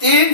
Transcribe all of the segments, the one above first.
3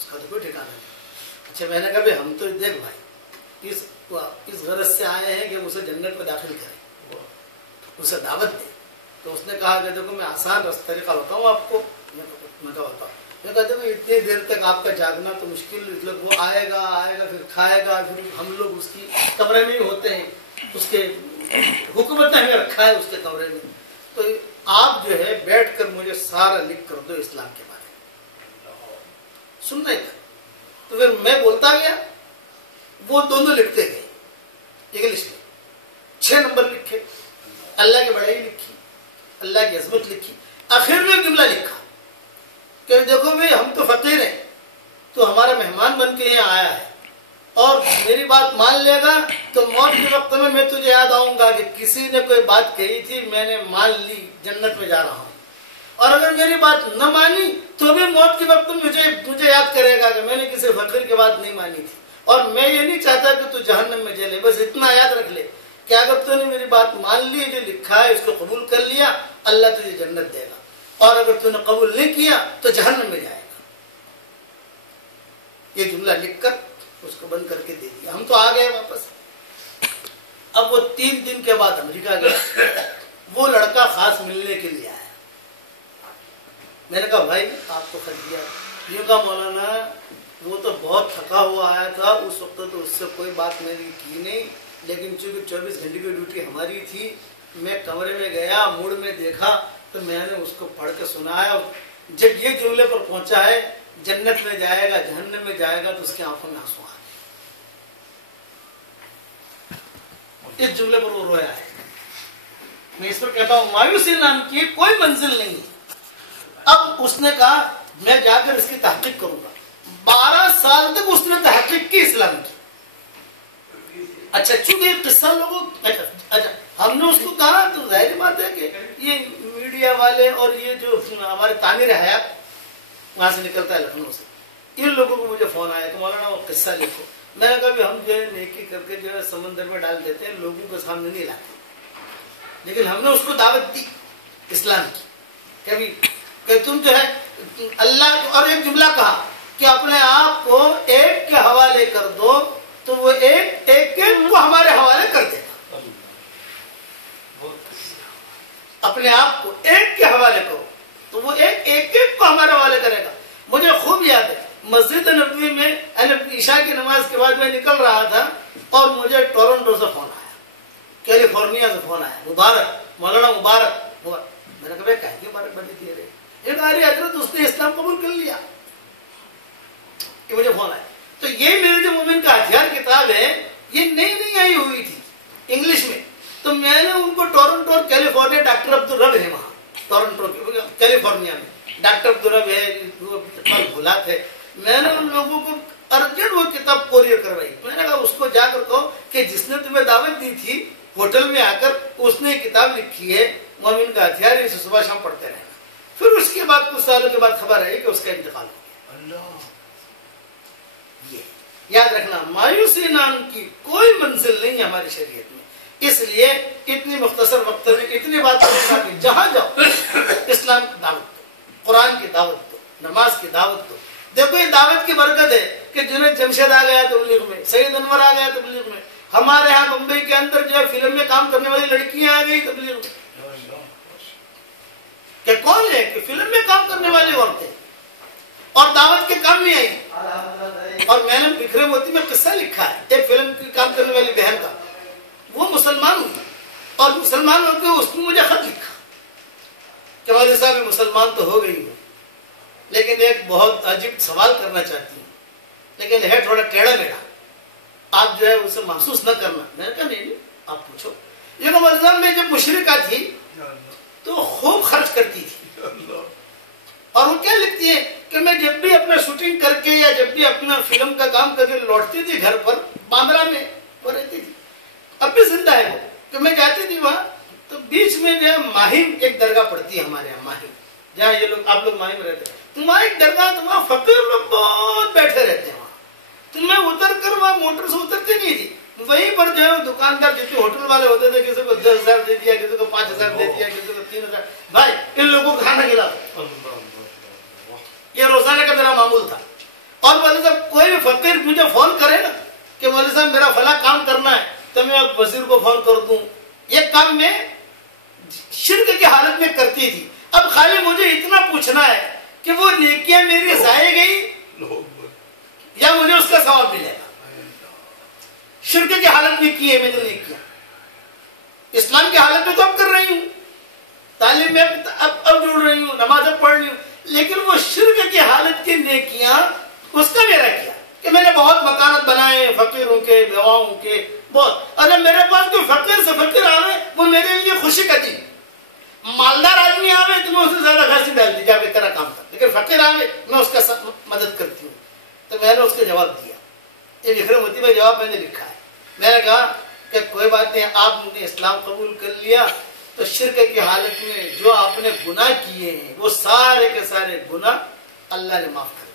اس کا تو کوئی ٹھکانا نہیں. اچھا میں نے کہا بھائی ہم تو دیکھ بھائی اس غرض سے آئے ہیں کہ اسے جنت میں داخل کریں, اسے دعوت دیں. تو اس نے کہا کہ دیکھو میں آسان طریقہ بتاؤں آپ کو. میں کہا بتاؤ. میں کہا دیکھو اتنی دیر تک آپ کا جاگنا تو مشکل, مطلب وہ آئے گا پھر کھائے گا, پھر ہم لوگ اس کی کمرے میں ہی ہوتے ہیں, اس کے حکومت نے ہمیں رکھا ہے اس کے کمرے میں. تو آپ جو ہے بیٹھ کر مجھے سارا لکھ کر دو اسلام کے بارے میں. سن رہے تھے؟ تو پھر میں بولتا گیا, وہ دونوں لکھتے گئے انگلش میں. 6 نمبر لکھے, اللہ کی بڑائی لکھی, اللہ کی عظمت لکھی. آخر میں ایک جملہ لکھا کہ دیکھو بھائی ہم تو فقیر ہیں, تو ہمارا مہمان بن کے یہاں آیا ہے, اور میری بات مان لے گا تو موت کے وقت میں تجھے یاد آؤں گا کہ کسی نے کوئی بات کہی تھی, میں نے مان لی, جنت میں جا رہا ہوں. اور اگر میری بات نہ مانی تو بھی موت کے وقت مجھے یاد کرے گا کہ میں نے کسی فقیر کی بات نہیں مانی تھی. اور میں یہ نہیں چاہتا کہ تو جہنم میں جلے. بس اتنا یاد رکھ لے کہ اگر تو نے میری بات مان لی, جو لکھا ہے اس کو قبول کر لیا, اللہ تجھے جنت دے گا, اور اگر تو نے قبول نہیں کیا تو جہنم میں جائے گا. یہ جملہ لکھ کر اس کو بند کر کے دے دیا. ہم تو آ گئے واپس. اب وہ 3 دن کے بعد امریکہ گیا. وہ لڑکا خاص ملنے کے لیے آیا. میں نے کہا بھائی آپ کو خط دیا. یہ کہا مولانا وہ تو بہت تھکا ہوا آیا تھا, اس وقت تو اس سے کوئی بات میں نے کی نہیں, لیکن چونکہ 24 گھنٹے کی ڈیوٹی ہماری تھی, میں کمرے میں گیا, موڈ میں دیکھا تو میں نے اس کو پڑھ کے سنایا. جب یہ جملے پر پہنچا ہے جنت میں جائے گا جہنم میں جائے گا, تو اس کی آنکھوں میں آنسو آ گئے. اس جملے پر وہ رویا ہے. میں اس پر کہتا ہوں مایوسی نام کی کوئی منزل نہیں. اب اس نے کہا میں جا کر اس کی تحقیق کروں گا. 12 سال تک اس نے تحقیق کی اسلام کی. اچھا چونکہ یہ قصہ لوگوں, اچھا ہم نے اس کو کہا تو ظاہر بات ہے کہ یہ میڈیا والے اور یہ جو ہمارے تعمیر حیات وہاں سے نکلتا ہے لکھنؤ سے, ان لوگوں کو مجھے فون آیا کہ مولانا وہ قصہ لکھو. میں نے کہا ہم جو ہے نیکی کر کے جو ہے سمندر میں ڈال دیتے ہیں, لوگوں کے سامنے نہیں لاتے. لیکن ہم نے اس کو دعوت دی اسلام کی, کبھی کہ تم جو ہے اللہ, اور ایک جملہ کہا کہ اپنے آپ کو ایک کے حوالے کر دو تو وہ ایک کو ہمارے حوالے کر دے گا. اپنے آپ کو ایک کے حوالے کرو تو وہ ایک کو ہمارے حوالے کرے گا. مجھے خوب یاد ہے مسجد نبوی میں عشاء کی نماز کے بعد میں نکل رہا تھا اور مجھے ٹورنٹو سے فون آیا, کیلیفورنیا سے فون آیا, مبارک مولانا مبارک. میں نے کہا کہہ کے مبارکبادی دے رہے, ایک ارے حضرت اس نے اسلام قبول کر لیا. کہ مجھے فون آیا. تو یہ میرے جو مومن کا ہتھیار کتاب ہے یہ نئی آئی ہوئی تھی انگلش میں. تو میں نے ان کو ٹورنٹو اور کیلیفورنیا, ڈاکٹر عبدالرب ہے وہاں ٹورنٹو کیلیفورنیا میں, ڈاکٹر عبدالرب ہے, بھولات ہے, میں نے ان لوگوں کو ارجنٹ وہ کتاب کوریئر کروائی. میں نے کہا اس کو جا کر کہو کہ جس نے تمہیں دعوت دی تھی ہوٹل میں آ کر, اس نے کتاب لکھی ہے مومن کا ہتھیار, اسے صبح شام پڑھتے رہنا. پھر اس کے بعد کچھ سالوں کے بعد خبر آئی کہ اس کا انتقال ہو گیا. یہ یاد رکھنا, مایوسی نام کی کوئی منزل نہیں ہے ہماری شریعت میں. اس لیے اتنی مختصر وقت میں اتنی بات کرنا کہ جہاں جاؤ اسلام کی دعوت دو, قرآن کی دعوت دو, نماز کی دعوت دو. دیکھو یہ دعوت کی برکت ہے کہ جنید جمشید آ گیا تبلیغ میں, سید انور آ گیا تبلیغ میں, ہمارے ہاں بمبئی کے اندر جو ہے فلم میں کام کرنے والی لڑکیاں آ گئی تبلیغ میں. کہ کون ہے کہ فلم میں کام کرنے والی عورتیں اور دعوت کے کام میں آئی. اور میں نے بکھرے موتی میں قصہ لکھا ہے ایک فلم کی کام کرنے والی بہن کا, وہ مسلمان ہوئی اور مسلمان ہو کے اس نے مجھے خط لکھا کہ والد صاحب مسلمان تو ہو گئی ہوں, لیکن ایک بہت عجیب سوال کرنا چاہتی ہوں, لیکن ہے تھوڑا ٹیڑھا میڑھا, آپ جو ہے اسے محسوس نہ کرنا. میں نے کہا نہیں آپ پوچھو. یہ والدہ میں جب مشرکہ تھی تو خوب خرچ کرتی تھی, اور وہ کیا لکھتی ہے کہ میں جب بھی اپنا شوٹنگ کر کے یا جب بھی اپنا فلم کا کام کر کے لوٹتی تھی گھر پر, باندرا میں وہ رہتی تھی, اب بھی زندہ ہے وہ, کہ میں جاتی تھی وہاں تو بیچ میں جو ہے ماہم ایک درگاہ پڑتی ہے ہمارے یہاں, ماہم جہاں یہ لوگ آپ لوگ ماہم رہتے ہیں, تو وہاں ایک درگاہ, تو وہاں فقیر لوگ بہت بیٹھے رہتے ہیں وہاں. تو میں اتر کر وہاں موٹر سے اترتی نہیں تھی, وہیں پر جو ہے دکاندار جتنے ہوٹل والے ہوتے تھے, کسی کو 10,000 دے دیا, کسی کو 5,000 دے دیا, کسی کو 3,000, بھائی ان لوگوں کو کھانا کھلا. یہ روزانہ کا میرا معمول تھا. اور مولوی صاحب کوئی بھی فقیر مجھے فون کرے نا کہ مولوی صاحب میرا فلاں کام کرنا ہے تو میں وزیر کو فون کر دوں. یہ کام میں شرک کی حالت میں کرتی تھی. اب خالی مجھے اتنا پوچھنا ہے کہ وہ نیکیاں میری ضائع گئی یا مجھے اس کا ثواب ملے گا. شرک کی حالت میں کی ہے میں نے نیکیاں, اسلام کی حالت میں تو اب کر رہی ہوں, تعلیم میں اب جڑ رہی ہوں, نماز اب پڑھ رہی ہوں, لیکن وہ شرک کی حالت کی نیکیاں اس کا میرا کیا کہ میں نے بہت مکانات بنائے فقیروں کے, بیواؤں کے, بہت. اگر میرے پاس کوئی فقیر سے فقیر آوے وہ میرے لیے خوشی کا دن. مالدار آدمی آوے تو میں اسے زیادہ گھاسی ڈال دی جا کے تیرا کام کر, لیکن فقیر آوے میں اس کا مدد کرتی ہوں. تو میں نے اس کو جواب دیا, یہ وکرم ہوتی میں جواب میں نے لکھا ہے. میں نے کہا کہ کوئی بات نہیں, آپ نے اسلام قبول کر لیا تو شرک کی حالت میں جو آپ نے گناہ کیے ہیں وہ سارے کے سارے گناہ اللہ نے معاف کر دیا.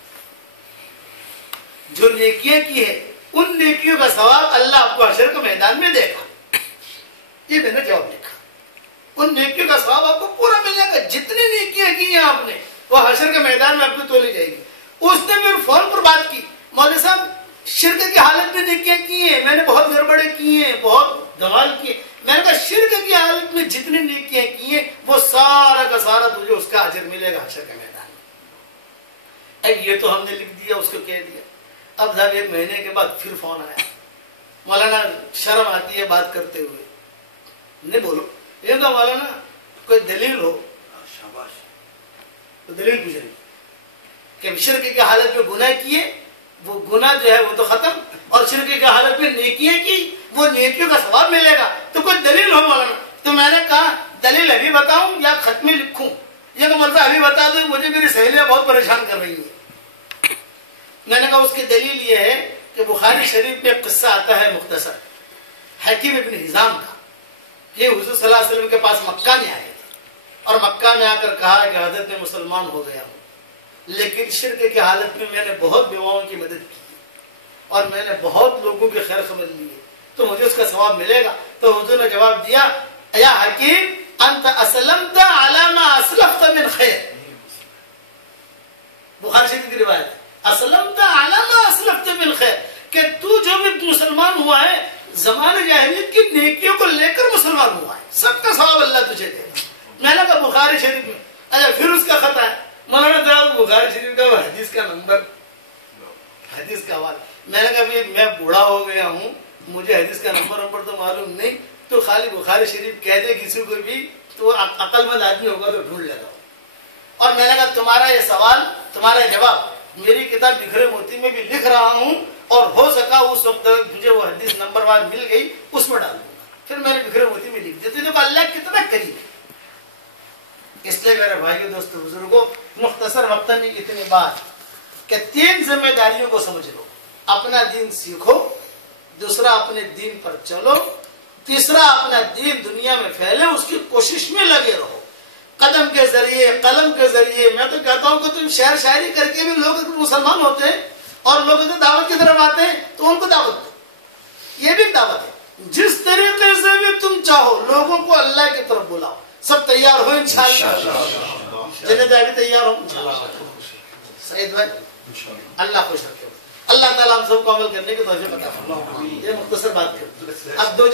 جو نیکیاں کی ہے ان نیکیوں کا ثواب اللہ آپ کو حشر کے میدان میں دے گا. یہ میں نے جواب لکھا. ان نیکیوں کا ثواب آپ کو پورا ملے گا. جتنی نیکیاں کی ہیں آپ نے وہ حشر کے میدان میں آپ کو تولی جائے گی. اس نے پھر فون پر بات کی, مولوی صاحب شرک کی حالت میں نیکیاں کی ہیں, میں نے بہت گڑبڑے کی ہیں, بہت دمال کیے. میں نے کہا شرک کی حالت میں جتنی نیکیاں کی ہیں وہ سارا کا سارا تجھے اس کا اجر ملے گا حشر کے میدان میں. اب یہ تو ہم نے لکھ دیا, اس کو کہہ دیا. اب جب 1 مہینے کے بعد پھر فون آیا, مولانا شرم آتی ہے بات کرتے ہوئے, نہیں بولو. یہ کہا مولانا کوئی دلیل ہو, تو دلیل پوچھ رہی کہ شرک کی حالت میں گناہ کیے وہ گناہ جو ہے وہ تو ختم, اور شرک کی حالت میں نیکیاں کی وہ نیکیوں کا ثواب ملے گا, تو کوئی دلیل ہو مولانا. تو میں نے کہا دلیل ابھی بتاؤں یا ختمی لکھوں؟ یہ کہ مولوی ابھی بتا دو, مجھے میری سہیلیاں بہت پریشان کر رہی ہیں. میں نے کہا اس کی دلیل یہ ہے کہ بخاری شریف میں ایک قصہ آتا ہے مختصر, حکیم ابن حزام کا. یہ حضور صلی اللہ علیہ وسلم کے پاس مکہ میں آئے تھے اور مکہ میں آ کر کہا کہ حضرت میں مسلمان ہو گیا ہوں, لیکن شرک کی حالت میں نے بہت بیواؤں کی مدد کی اور میں نے بہت لوگوں کی خیر خبر لی ہے, تو مجھے اس کا ثواب ملے گا. تو حضور نے جواب دیا, یا حکیم انت اسلمت علی ما اسلفت من خیر. بخاری شریف کی روایت ہے, اسلمت علی ما اسلفت من خیر, کہ تو جو بھی مسلمان ہوا ہے زمانہ جاہلیت کی نیکیوں کو لے کر مسلمان ہوا ہے, سب کا ثواب اللہ تجھے دے گا. میں نے کہا بخاری شریف میں, اچھا پھر اس کا خط ہے مولانا صاحب بخاری شریف کا حدیث کا نمبر, حدیث کا حوالہ. میں نے کہا میں بوڑھا ہو گیا ہوں, مجھے حدیث کا نمبر تو معلوم نہیں, تو خالی بخاری شریف کہہ دے کسی کو بھی تو عقل مند آدمی ہوگا تو ڈھونڈ لگاؤ. اور میں نے کہا تمہارا یہ سوال, تمہارا جواب میری کتاب بکھرے موتی میں بھی لکھ رہا ہوں, اور ہو سکا اس وقت مجھے وہ حدیث نمبر وار مل گئی اس میں ڈال دوں گا. پھر میں نے بکھرے موتی میں لکھ دیتے, تو اللہ کتنا قریب ہے. اس لیے میرے بھائیو دوستو بزرگوں, مختصر وقت میں اتنی بات کہ 3 ذمہ داریوں کو سمجھ لو. اپنا دین سیکھو, دوسرا اپنے دین پر چلو, تیسرا اپنا دین دنیا میں پھیلے, اس کی کوشش میں لگے رہو. قدم کے ذریعے, قلم کے ذریعے. میں تو کہتا ہوں کہ تم شعر شاعری کر کے بھی لوگ مسلمان ہوتے ہیں اور لوگ اگر دعوت کی طرف آتے ہیں تو ان کو دعوت دو, یہ بھی دعوت ہے. جس طریقے سے بھی تم چاہو لوگوں کو اللہ کی طرف بلاؤ. سب تیار ہو انشاءاللہ, جنہیں بھی تیار ہو سعید بھائی, اللہ خوش رکھے. اللہ تعالیٰ ہم سب کو عمل کرنے کی توفیق عطا فرمائے. یہ مختصر بات کرتے. اب 2